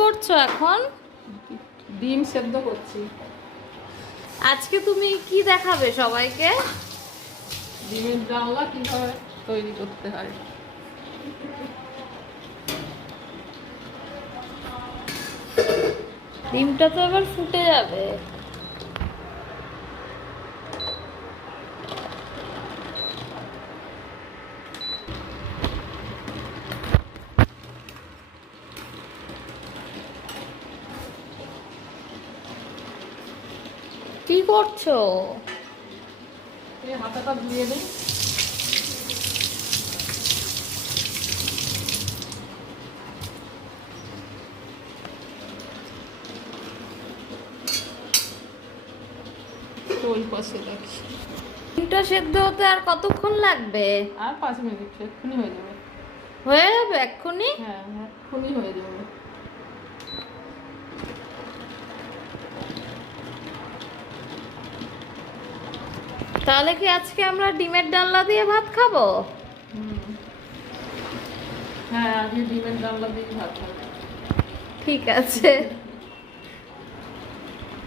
করছো এখন? ডিম সেদ্ধ করছি। আজকে তুমি কি দেখাবে সবাইকে? ডিমের ডালনা কিভাবে তৈরি করতে হয়। ডিমটা তো এবার ফুটে যাবে। কি করছো? এই হাতাটা ধুয়ে দিই। ওই পাশে রাখি। ডিমটা সেদ্ধ হতে আর কতক্ষণ লাগবে? আর 5 মিনিট, এক্ষুনি হয়ে যাবে। হয়ে যাবে এক্ষুনি? হ্যাঁ, এক্ষুনি হয়ে যাবে। তাহলে কি আজকে আমরা ডিমের ডালনা দিয়ে ভাত খাবো? হ্যাঁ, আজকে ডিমের ডালনা দিয়ে ভাত খাবো। ঠিক আছে।